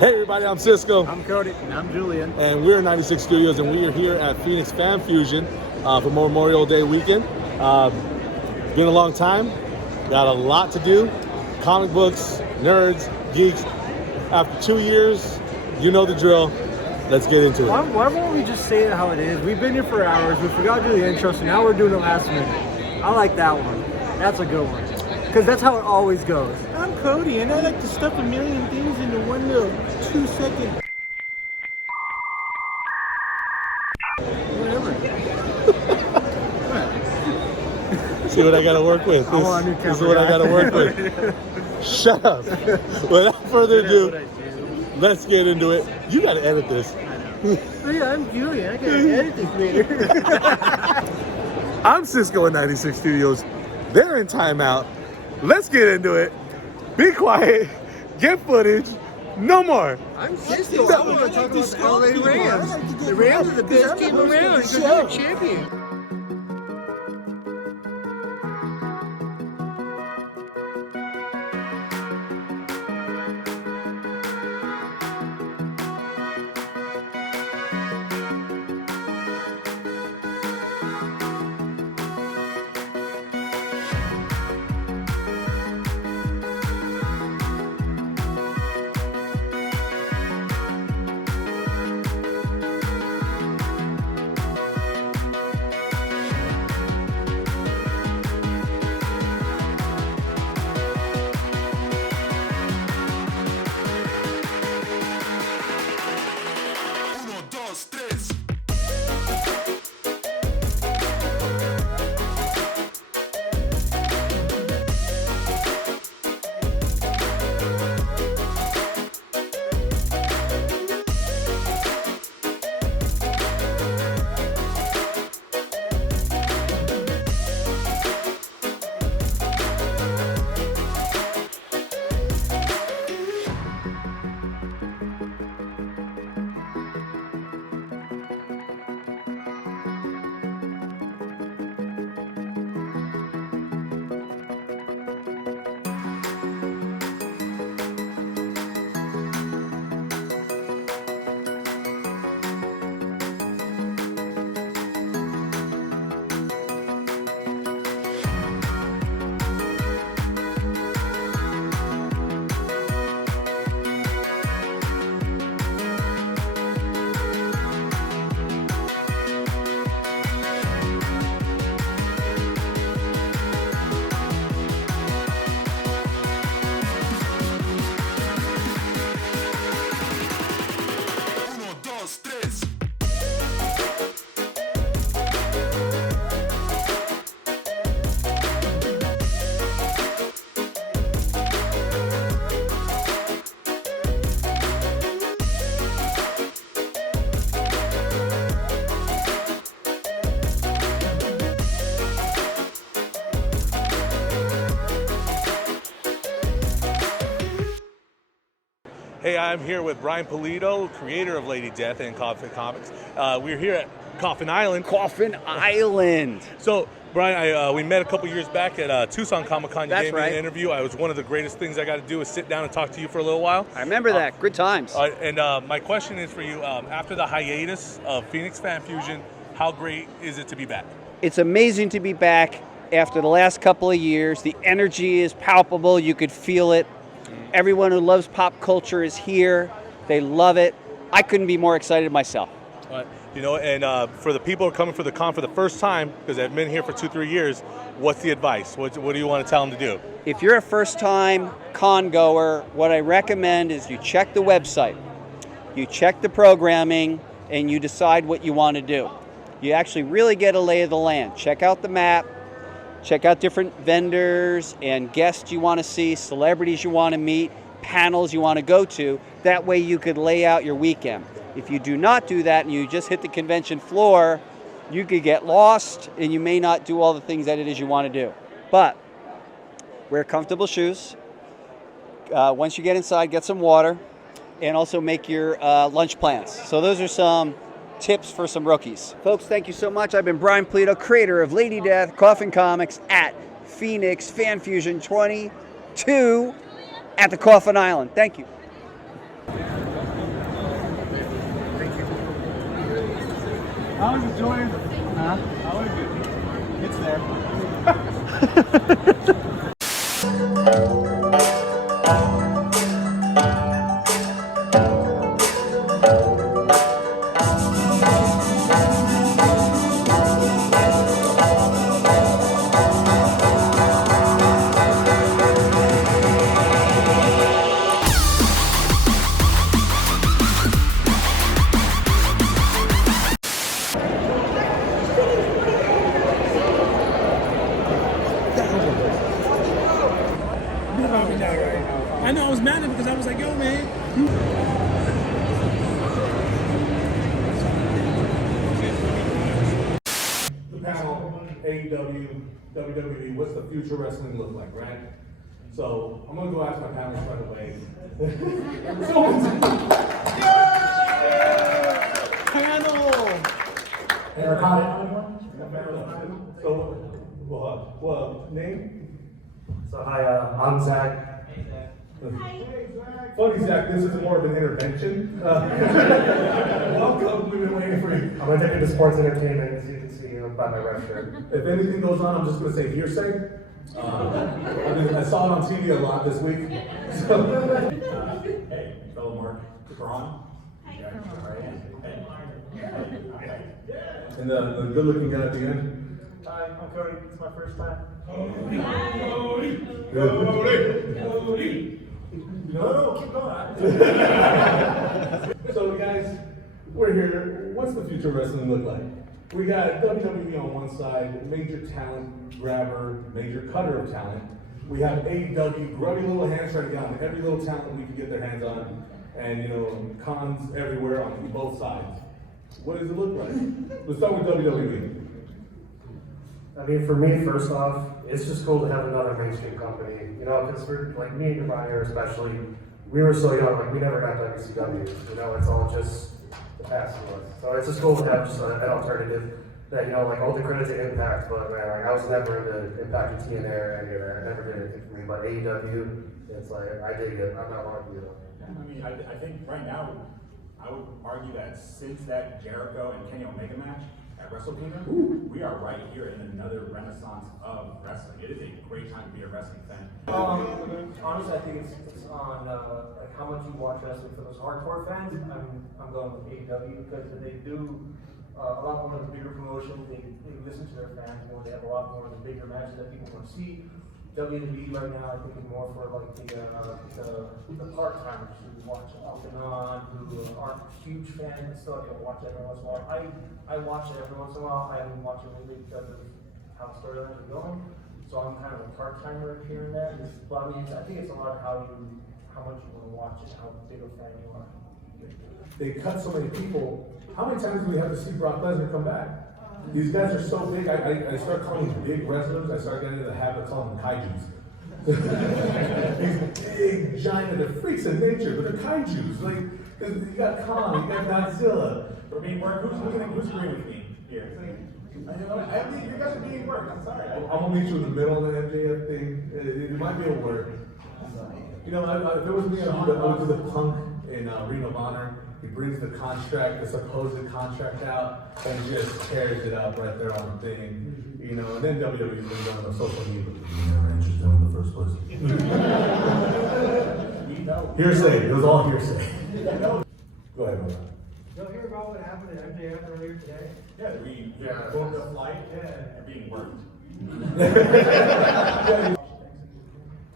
Hey everybody, I'm Cisco. I'm Cody. And I'm Julian. And we're 96 Studios, and we are here at Phoenix Fan Fusion for Memorial Day weekend. Been a long time, got a lot to do. Comic books, nerds, geeks. After 2 years, you know the drill. Let's get into it. Why won't we just say it how it is? We've been here for hours. We forgot to do the intro, so now we're doing it last minute. I like that one. That's a good one. Because that's how it always goes. I'm Cody, and I like to stuff a million things into one little 2-second. Whatever. See what I gotta work with. I want a new This is what I gotta work with. Shut up. Without further ado, let's get into it. You gotta edit this. Oh yeah, I'm Julian. I gotta edit this later. I'm Cisco at 96 Studios. They're in timeout. Let's get into it. Be quiet. Get footage. No more. I'm Cisco. I want to talk about the LA Rams. The Rams are the best team around because they're a champion. Hey, I'm here with Brian Polito, creator of Lady Death and Coffin Comics. We're here at Coffin Island. Coffin Island. So, Brian, we met a couple years back at Tucson Comic Con. You That's gave me right. an interview. I was one of the greatest things I got to do is sit down and talk to you for a little while. I remember that. Good times. And my question is for you, after the hiatus of Phoenix Fan Fusion, how great is it to be back? It's amazing to be back after the last couple of years. The energy is palpable. You could feel it. Everyone who loves pop culture is here. They love it. I couldn't be more excited myself. You know, and for the people who are coming for the con for the first time, because I've been here for 2-3 years, what's the advice? What do you want to tell them to do? If you're a first-time con goer, what I recommend is you check the website, you check the programming, and you decide what you want to do. You actually really get a lay of the land. Check out the map, check out different vendors and guests you want to see, celebrities you want to meet, panels you want to go to. That way you could lay out your weekend. If you do not do that and you just hit the convention floor, you could get lost and you may not do all the things that it is you want to do. But wear comfortable shoes. Once you get inside, get some water, and also make your lunch plans. So those are some tips for some rookies. Folks, thank you so much. I've been Brian Polito, creator of Lady Death, Coffin Comics at Phoenix Fan Fusion 22 at the Coffin Island. Thank you. I was enjoying it. Huh? I like it. It's there. I know I was mad at him because I was like, yo, man. The panel, AEW, WWE, what's the future wrestling look like, right? So I'm gonna go ask my panelists right away. Panel! So, well, name? So hi, I'm Zach. Funny, Zach, this is more of an intervention. Welcome, we've been waiting for you. I'm addicted to sports entertainment, as you can see by my red shirt. If anything goes on, I'm just going to say hearsay. I saw it on TV a lot this week. Hey, fellow Mark Braun. And the good-looking guy at the end. Hi, I'm Cody. It's my first time. No, keep going. So guys, we're here. What's the future of wrestling look like? We got WWE on one side, major talent grabber, major cutter of talent. We have AEW, grubby little hands trying to get on every little talent we can get their hands on, and cons everywhere on both sides. What does it look like? Let's start with WWE. I mean, for me, first off, it's just cool to have another mainstream company. Because for like me and Brian especially, we were so young, like we never got WCW. It's all just the past to us. So it's just cool to have just an alternative that, like all the credit to Impact, but man, like I was never into Impact or TNA or any of that. It never did anything for me. But AEW, it's like, I dig it. I'm not one of you. I mean, I think right now, I would argue that since that Jericho and Kenny Omega match at Wrestle Kingdom, we are right here in another renaissance of wrestling. It is a great time to be a wrestling fan. Honestly, I think it's on like how much you watch wrestling. For those hardcore fans, I'm going with AEW because they do a lot more of the bigger promotions. They listen to their fans more. They have a lot more of the bigger matches that people want to see. WWE right now, I think, is more for like the part timers who watch off and on, who aren't huge fans but still have to watch it every once in a while. I watch it every once in a while. I haven't watched it lately because of how storylines are going. So I'm kind of a part timer here and there. But I mean, I think it's a lot of how much you want to watch it, how big a fan you are. They cut so many people. How many times do we have to see Brock Lesnar come back? These guys are so big, I start calling them big wrestlers. I start getting into the habit of calling them kaijus. These big, giant, they're freaks of nature, but they're kaijus. Like, you got Kong, you got Godzilla. For me, Mark, who's agreeing with me here? I think you guys are being worked. I'm sorry. I'm gonna meet you in the middle of the MJF thing. It might be a word. If it was me, I would do the Punk in Ring of Honor. He brings the contract, the supposed contract out, and just tears it up right there on the thing. And then WWE's been going on social media. You never interested in the first place. Hearsay. It was all hearsay. Go ahead, man. Y'all hear about what happened to MJF earlier today? Yeah, we booked a flight and being worked.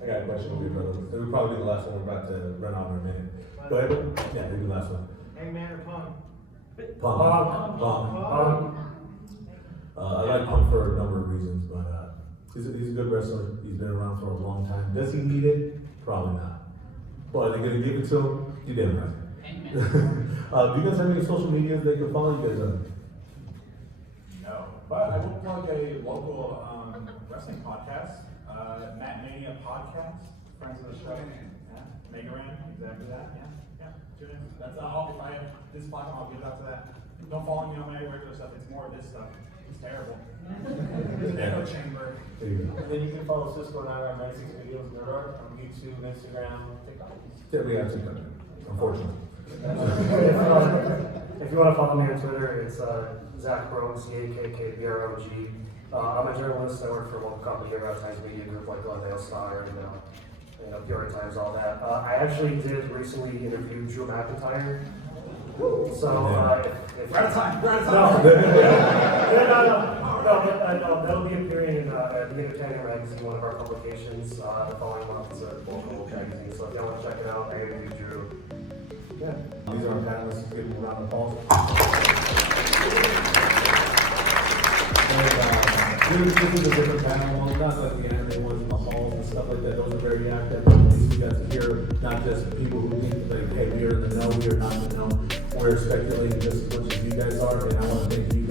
I got a question for you, brother. This will probably be the last one. We're about to run out in a minute. Go ahead. Yeah, maybe the last one. Hangman or Punk? Punk. I like Punk for a number of reasons, but he's a good wrestler. He's been around for a long time. Does he need it? Probably not. But are they going to give it to him? You damn right. Do you guys have any social media they can follow? You guys No, but I will plug a local wrestling podcast, Matt Mania Podcast, friends of the show. Yeah, Mega Ran, exactly that. Yeah. Tune in. That's all. If I have this platform, I'll give it out to that. Don't follow me on my regular stuff. It's more of this stuff. It's terrible. Echo chamber. There you go. And then you can follow Cisco and I on 96 Videos Nerd Art on YouTube, Instagram, TikTok. Yeah, we have to, unfortunately. If you want to follow me on Twitter, it's Zach Brog, CAKKBROG. I'm a journalist. I work for a local company here, Times Media Group, like Glendale Star and Pure Times, all that. I actually did recently interview Drew McIntyre. So if We're out of time. We're out of time. no, that'll be appearing in the Entertainer magazine, one of our publications. The following month is a local magazine. So if y'all want to check it out, I interviewed Drew. Yeah. These are our panelists. Give them a round of applause. And this is a different panel. Well, not like the anime ones in the halls and stuff like that. Those are very active. At least you got to hear not just people who think like, hey, we are in the know, we are not in the know. We're speculating just as much as you guys are, and I want to thank you